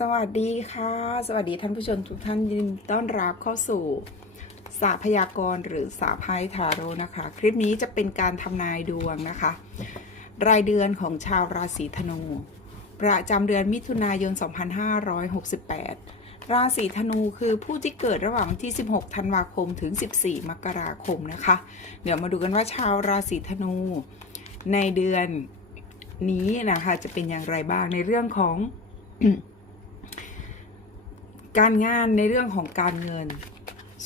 สวัสดีค่ะ สวัสดีท่านผู้ชมทุกท่านยินดีต้อนรับเข้าสู่สาพยากรณ์หรือสาพายทาโร่นะคะ คลิปนี้จะเป็นการทำนายดวงนะคะ รายเดือนของชาวราศีธนู ประจำเดือนมิถุนายน 2568 ราศีธนูคือผู้ที่เกิดระหว่างวันที่ 16 ธันวาคมถึง 14 มกราคมนะคะ เดี๋ยวมาดูกันว่าชาวราศีธนู ในเดือนนี้นะคะจะเป็นอย่างไรบ้างในเรื่องของ การงานในเรื่องของการเงิน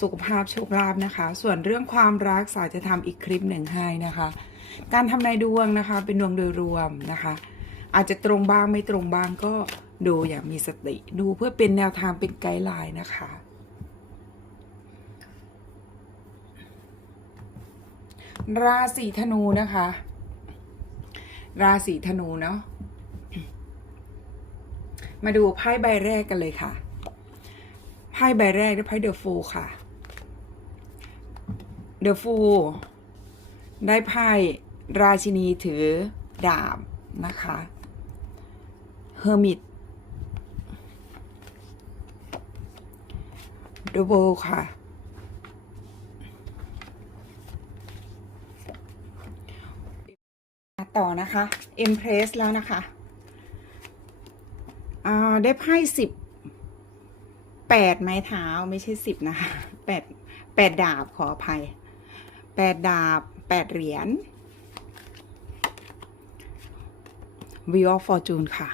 สุขภาพโชคลาภนะคะ ส่วนเรื่องความรักสายจะทำอีกคลิปหนึ่งให้นะคะ การทำนายดวงนะคะ เป็นดวงโดยรวมนะคะ อาจจะตรงบ้างไม่ตรงบ้างก็ดูอย่างมีสติดูเพื่อเป็นแนวทางเป็นไกด์ไลน์นะคะ ราศีธนูนะคะ ราศีธนูเนาะมาดูไพ่ใบแรกกันเลยค่ะ ไพ่ใบแรกได้ไพ่เดอะฟูค่ะ เดอะฟูได้ไพ่ราชินีถือดาบนะคะเฮอร์มิตเดอะโบค่ะต่อนะคะ เอ็มเพรสแล้วนะคะอ่าได้ไพ่สิบ แปดไม้เท้าไม่ใช่สิบนะคะแปดแปดดาบขออภัยแปดดาบแปดเหรียญ Wheel of Fortune ค่ะ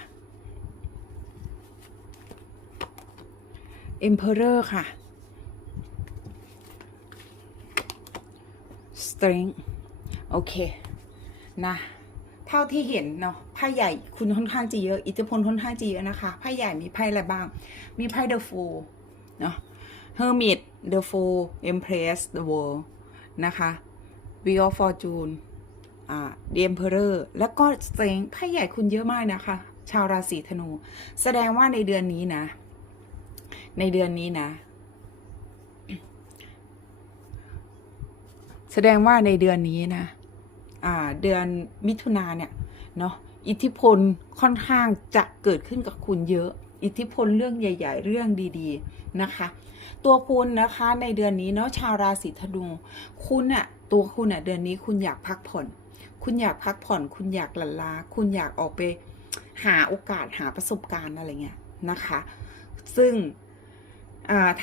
Emperor ค่ะ Strength โอเค นะ เท่าที่เห็นเนาะไพ่ใหญ่คุณค่อนข้างจะเยอะ อิทธิพลค่อนข้างจะเยอะนะคะไพ่ใหญ่มีไพ่อะไรบ้าง มีไพ่ The Fool เนาะ Hermit The Fool Empress The World นะคะ Wheel of Fortune อ่า The Emperor แล้วก็ Strength ไพ่ใหญ่คุณเยอะมากนะคะ ชาวราศีธนู แสดงว่าในเดือนนี้นะ ในเดือนนี้นะ แสดงว่าในเดือนนี้นะ เดือนมิถุนาเนี่ยเนาะอิทธิพลค่อนข้างจะเกิดขึ้นกับคุณเยอะ อิทธิพลเรื่องใหญ่ ๆ เรื่องดีๆนะคะ ตัวคุณนะคะในเดือนนี้เนาะชาวราศีธนูคุณอะตัวคุณอะเดือนนี้คุณอยากพักผ่อน คุณอยากพักผ่อน คุณอยากหลั่นลาคุณอยากออกไปหาโอกาสหาประสบการณ์อะไรเงี้ยนะคะ ซึ่ง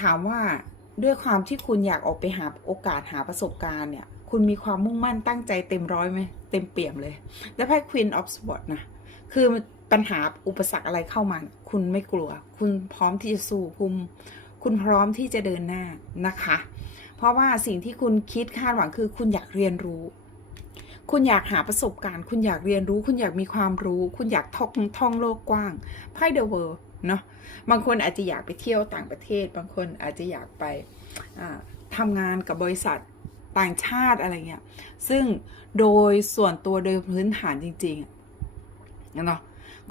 ถามว่าด้วยความที่คุณอยากออกไปหาโอกาสหาประสบการณ์เนี่ย คุณมีความมุ่งมั่นตั้งใจเต็มร้อยไหมเต็มเปี่ยมเลย แล้วไพ่ Queen of Swords นะคือปัญหาอุปสรรคอะไรเข้ามา คุณไม่กลัว คุณพร้อมที่จะสู้คุณคุณพร้อมที่จะเดินหน้านะคะ เพราะว่าสิ่งที่คุณคิดคาดหวังคือคุณอยากเรียนรู้ คุณอยากหาประสบการณ์ คุณอยากเรียนรู้ คุณอยากมีความรู้ คุณอยากท่องท่องโลกกว้างไพ่ The World เนาะบางคนอาจจะอยากไปเที่ยวต่างประเทศ บางคนอาจจะอยากไปอ่าทำงานกับบริษัท ต่างชาติอะไรเงี้ย ซึ่งโดยส่วนตัวโดยพื้นฐานจริงๆเนาะ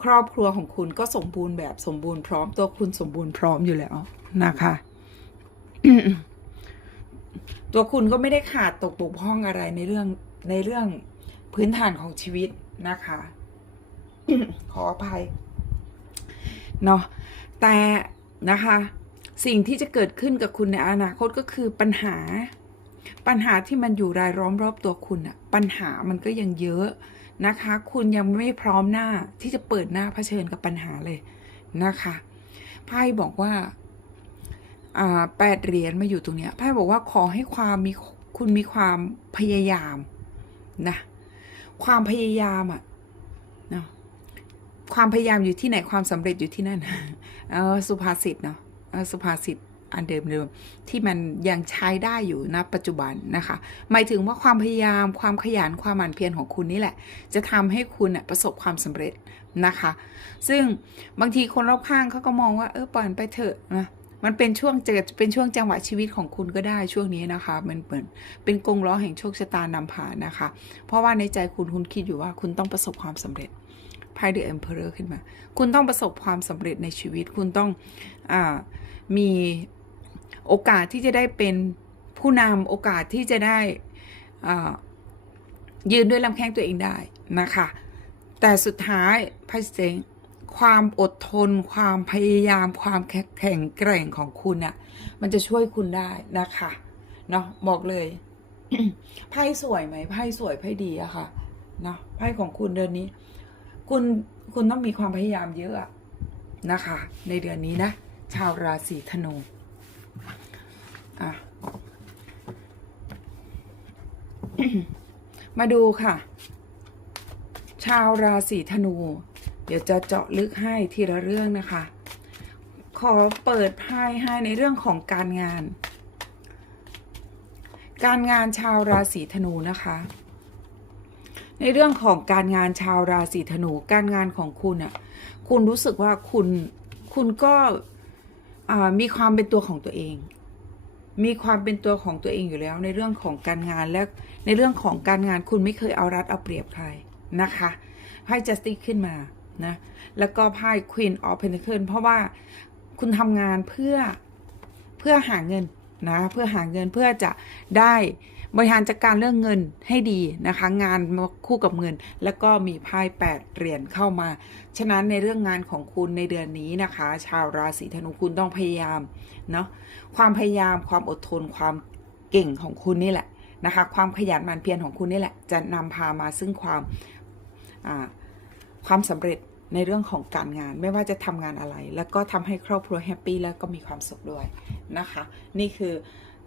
ครอบครัวของคุณก็สมบูรณ์แบบสมบูรณ์พร้อมตัวคุณสมบูรณ์พร้อมอยู่แล้วนะคะตัวคุณก็ไม่ได้ขาดตกบกพร่องอะไรในเรื่องในเรื่องพื้นฐานของชีวิตนะคะ ขออภัยเนาะแต่นะคะ สิ่งที่จะเกิดขึ้นกับคุณในอนาคตก็คือปัญหา ปัญหาที่มันอยู่รายล้อมรอบตัวคุณอะปัญหามันก็ยังเยอะนะคะ คุณยังไม่พร้อมหน้าที่จะเปิดหน้าเผชิญกับปัญหาเลยนะคะไพ่บอกว่าแปดเหรียญมาอยู่ตรงเนี้ยไพ่บอกว่าขอให้ความมีคุณมีความพยายามนะความพยายามอะเนาะความพยายามอยู่ที่ไหนความสำเร็จอยู่ที่นั่น เออสุภาษิตเนาะเออสุภาษิต อันเดิมเดิมที่มันยังใช้ได้อยู่ณปัจจุบันนะคะ หมายถึงว่าความพยายามความขยันความหมั่นเพียรของคุณนี่แหละ จะทำให้คุณน่ะประสบความสำเร็จนะคะ ซึ่งบางทีคนรอบข้างเขาก็มองว่าเออปล่อยมันไปเถอะนะมันเป็นช่วงเจอเป็นช่วงจังหวะชีวิตของคุณก็ได้ช่วงนี้นะคะมันเหมือนเป็นกงล้อแห่งโชคชะตานำพานะคะ เพราะว่าในใจคุณคุณคิดอยู่ว่าคุณต้องประสบความสำเร็จไพ่ The Emperor ขึ้นมา คุณต้องประสบความสำเร็จในชีวิต คุณต้องอมี โอกาสที่จะได้เป็นผู้นำโอกาสที่จะได้ยืนด้วยลำแข้งตัวเองได้นะคะ แต่สุดท้ายไพ่เซงความอดทน ความพยายาม ความแข็งแกร่งของคุณอะ่ะ มันจะช่วยคุณได้นะคะเนาะบอกเลยไพ่สวยไหมไพ่สวยไพ่ดีอะค่ะเนาะไพ่ของคุณเดือนนี้ คุณคุณต้องมีความพยายามเยอะนะคะ ในเดือนนี้นะ ชาวราศีธนู อะ มาดูค่ะ ชาวราศีธนู เดี๋ยวจะเจาะลึกให้ทีละเรื่องนะคะ ขอเปิดไพ่ให้ในเรื่องของการงาน การงานชาวราศีธนูนะคะในเรื่องของการงานชาวราศีธนู การงานของคุณอะ่ะ คุณรู้สึกว่าคุณ คุณก็มีความเป็นตัวของตัวเอง มีความเป็นตัวของตัวเองอยู่แล้ว ในเรื่องของการงานและในเรื่องของการงานคุณไม่เคยเอารัดเอาเปรียบใครนะคะไพ่ justice ขึ้นมานะแล้วก็ไพ่ queen of pentacle เพราะว่าคุณทำงานเพื่อเพื่อหาเงินนะเพื่อหาเงินเพื่อจะได้ บริหารจัดการเรื่องเงินให้ดีนะคะ งานมาคู่กับเงิน แล้วก็มีไพ่แปดเหรียญเข้ามา ฉะนั้นในเรื่องงานของคุณในเดือนนี้นะคะ ชาวราศีธนูคุณต้องพยายามเนาะความพยายามความอดทนความเก่งของคุณนี่แหละนะคะ ความขยันหมั่นเพียรของคุณนี่แหละ จะนำพามาซึ่งความความสำเร็จในเรื่องของการงานไม่ว่าจะทำงานอะไร แล้วก็ทำให้ครอบครัวแฮปปี้แล้วก็มีความสุขด้วยนะคะ นี่คือ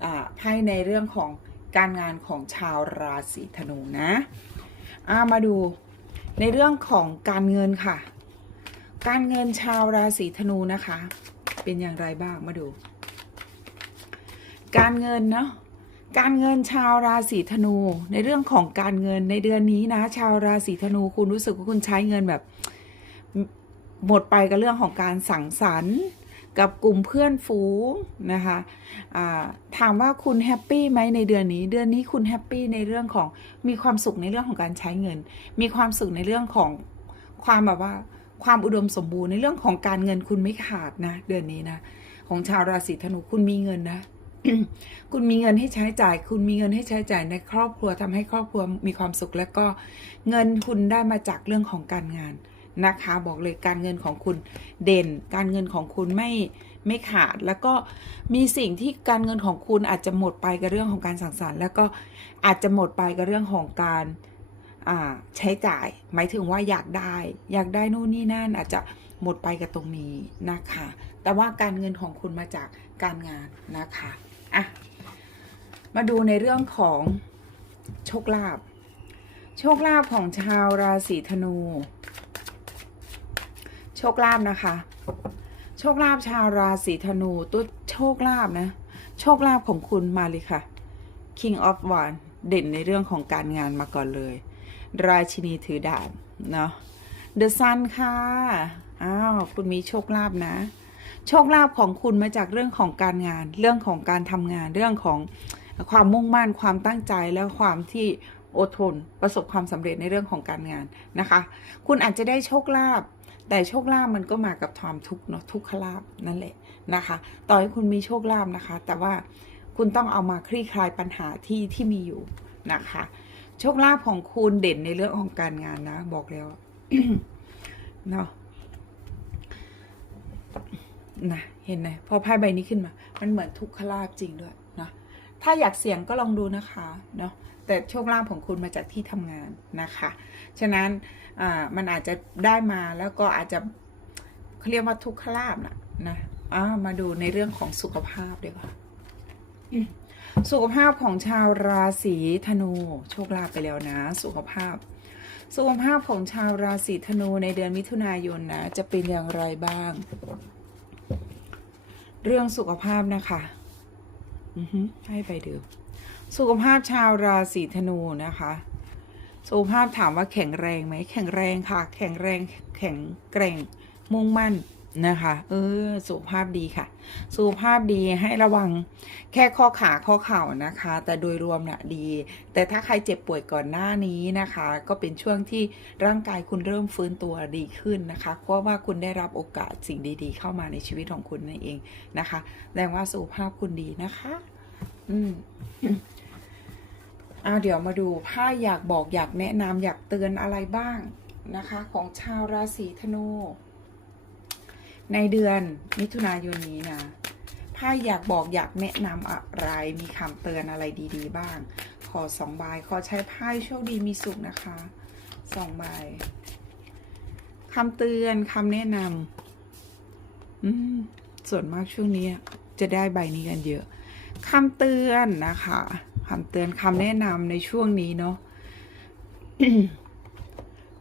อไพ่ในเรื่องของ การงานของชาวราศีธนูนะอามาดูในเรื่องของการเงินค่ะ การเงินชาวราศีธนูนะคะ เป็นอย่างไรบ้างมาดู การเงินเนาะการเงินชาวราศีธนู ในเรื่องของการเงินในเดือนนี้นะ ชาวราศีธนูคุณรู้สึกว่าคุณใช้เงินแบบ หมดไปกับเรื่องของการสังสรรค์ กับกลุ่มเพื่อนฝูงนะคะะถามว่าคุณแฮปปี้ไหมในเดือนนี้ เดือนนี้คุณแฮปปี้ในเรื่องของมีความสุขในเรื่องของการใช้เงิน มีความสุขในเรื่องของความแบบว่าความอุดมสมบูรณ์ในเรื่องของการเงินคุณไม่ขาดนะเดือนนี้นะของชาวราศีธนูคุณมีเงินนะคุณมีเงินให้ใช้จ่าย คุณมีเงินให้ใช้จ่ายในครอบครัวทำให้ครอบครัวมีความสุข และก็เงินคุณได้มาจากเรื่องของการงาน นะคะ บอกเลยการเงินของคุณเด่น การเงินของคุณไม่ไม่ขาด แล้วก็มีสิ่งที่การเงินของคุณอาจจะหมดไปกับเรื่องของการสั่งสรรค์ แล้วก็อาจจะหมดไปกับเรื่องของการใช้จ่าย หมายถึงว่าอยากได้ อยากได้นู่นนี่นั่นอาจจะหมดไปกับตรงนี้นะคะ แต่ว่าการเงินของคุณมาจากการงานนะคะอะมาดูในเรื่องของโชคลาภ โชคลาภของชาวราศีธนู ชคลาภนะคะ โชคลาภชาวราศีธนูตัวโชคลาภนะ โชคลาภของคุณมาเลยค่ะ King of w a n d เด่นในเรื่องของการงานมาก่อนเลย ราชินีถือดาบเนาะ The Sun ค่ะ อ้าว คุณมีโชคลาภนะ โชคลาภของคุณมาจากเรื่องของการงาน เรื่องของการทำงาน เรื่องของความมุ่งมั่น ความตั้งใจ และความที่ อดทน ประสบความสำเร็จในเรื่องของการงานนะคะ คุณอาจจะได้โชคลาภแต่โชคลาภมันก็มากับความทุกข์เนาะทุกขลาภนั่นแหละนะคะ ต่อให้คุณมีโชคลาภนะคะ แต่ว่าคุณต้องเอามาคลี่คลายปัญหาที่ที่มีอยู่นะคะ โชคลาภของคุณเด่นในเรื่องของการงานนะ บอกแล้วเนาะนะเห็นไหมพอไพ่ใบนี้ขึ้นมา มันเหมือนทุกขลาภจริงด้วยนะถ้าอยากเสี่ยงก็ลองดูนะคะเนาะ แต่โชคลาภของคุณมาจากที่ทำงานนะคะ ฉะนั้นมันอาจจะได้มาแล้วก็อาจจะเขาเรียกว่าทุกขลาภนะนะามาดูในเรื่องของสุขภาพดีกว่าสุขภาพของชาวราศีธนู โชคลาภไปแล้วนะ สุขภาพ สุขภาพของชาวราศีธนูในเดือนมิถุนายนนะ จะเป็นอย่างไรบ้าง เรื่องสุขภาพนะคะ อือฮึให้ไปดู สุขภาพชาวราศีธนูนะคะ สุขภาพถามว่าแข็งแรงไหมแข็งแรงค่ะ แข็งแรงแข็งแกร่งมุ่งมั่นนะคะเออสุขภาพดีค่ะ สุขภาพดีให้ระวังแค่ข้อขาข้อเข่านะคะ แต่โดยรวมนะ่ะดี แต่ถ้าใครเจ็บป่วยก่อนหน้านี้นะคะ ก็เป็นช่วงที่ร่างกายคุณเริ่มฟื้นตัวดีขึ้นนะคะ เพราะว่าคุณได้รับโอกาสสิ่งดี ๆ เข้ามาในชีวิตของคุณนั่นเองนะคะแสดงว่าสุขภาพคุณดีนะคะ อืม เอาเดี๋ยวมาดูผ้าอยากบอกอยากแนะนำอยากเตือนอะไรบ้างนะคะ ของชาวราศีธนู ในเดือนมิถุนายนนี้นะไพ่อยากบอกอยากแนะนำอะไร มีคำเตือนอะไรดีๆ บ้าง ขอสองใบขอใช้ไพ่โชคดีมีสุขนะคะสองใบคำเตือนคำแนะนำส่วนมากช่วงนี้จะได้ใบนี้กันเยอะคำเตือนนะคะ คำเตือนคำแนะนำในช่วงนี้เนาะ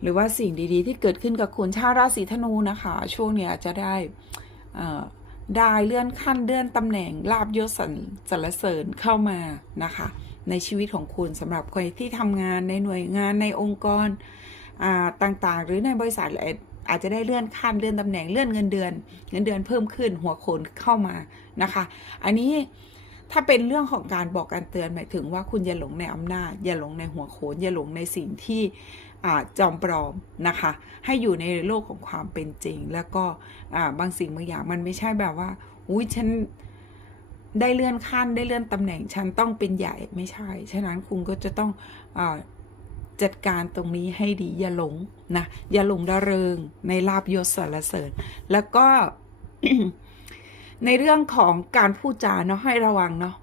หรือว่าสิ่งดีๆ ที่เกิดขึ้นกับคุณชาวราศีธนูนะคะ ช่วงเนี้ยจะได้ได้เลื่อนขั้นเลื่อนตำแหน่งลาบยศสรรสรรเสริญเข้ามานะคะ ในชีวิตของคุณสำหรับใคนที่ทำงานในหน่วยงานในองค์กรต่างๆ หรือในบริษัทอะไรอาจจะได้เลื่อนขั้นเลื่อนตำแหน่งเลื่อนเงินเดือน เงินเดือนเพิ่มขึ้นหัวโขนเข้ามานะคะ อันนี้ ถ้าเป็นเรื่องของการบอกการเตือนหมายถึงว่าคุณอย่าหลงในอำนาจ อย่าหลงในหัวโขน อย่าหลงในสิ่งที่จอมปลอมนะคะ ให้อยู่ในโลกของความเป็นจริง แล้วก็บางสิ่งบางอย่างมันไม่ใช่แบบว่าอุ้ยฉันได้เลื่อนขั้นได้เลื่อนตำแหน่งฉันต้องเป็นใหญ่ไม่ใช่ ฉะนั้นคุณก็จะต้องอจัดการตรงนี้ให้ดีอย่าหลงนะอย่าหลงระเริงในลาบยศสรรเสริญ แล้วก็ ในเรื่องของการพูดจาเนาะให้ระวังเนาะ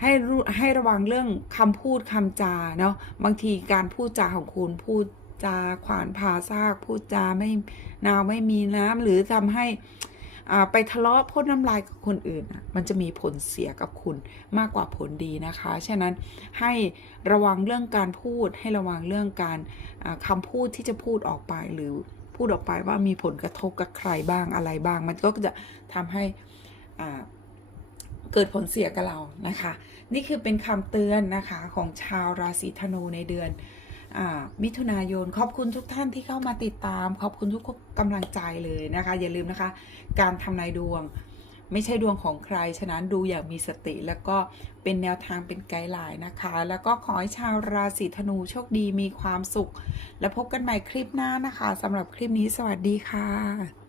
ให้รู้ให้ระวังเรื่องคำพูดคำจาเนาะบางทีการพูดจาของคุณพูดจาขวานผ่าซาก พูดจาไม่นาวไม่มีน้ำหรือทำให้อ่าไปทะเลาะพ่นน้ำลายกับคนอื่นอะมันจะมีผลเสียกับคุณมากกว่าผลดีนะคะ ฉะนั้นให้ระวังเรื่องการพูด ให้ระวังเรื่องการอ่าคำพูดที่จะพูดออกไปหรือพูดออกไปว่ามีผลกระทบกับใครบ้างอะไรบ้าง มันก็จะทำให้ เกิดผลเสียกับเรานะคะ นี่คือเป็นคำเตือนนะคะของชาวราศีธนูในเดือนอมิถุนายน ขอบคุณทุกท่านที่เข้ามาติดตาม ขอบคุณทุกกำลังใจเลยนะคะ อย่าลืมนะคะ การทำนายดวงไม่ใช่ดวงของใคร ฉะนั้นดูอย่างมีสติ แล้วก็เป็นแนวทางเป็นไกด์ไลน์นะคะ แล้วก็ขอให้ชาวราศีธนูโชคดีมีความสุข และพบกันใหม่คลิปหน้านะคะสำหรับคลิปนี้สวัสดีค่ะ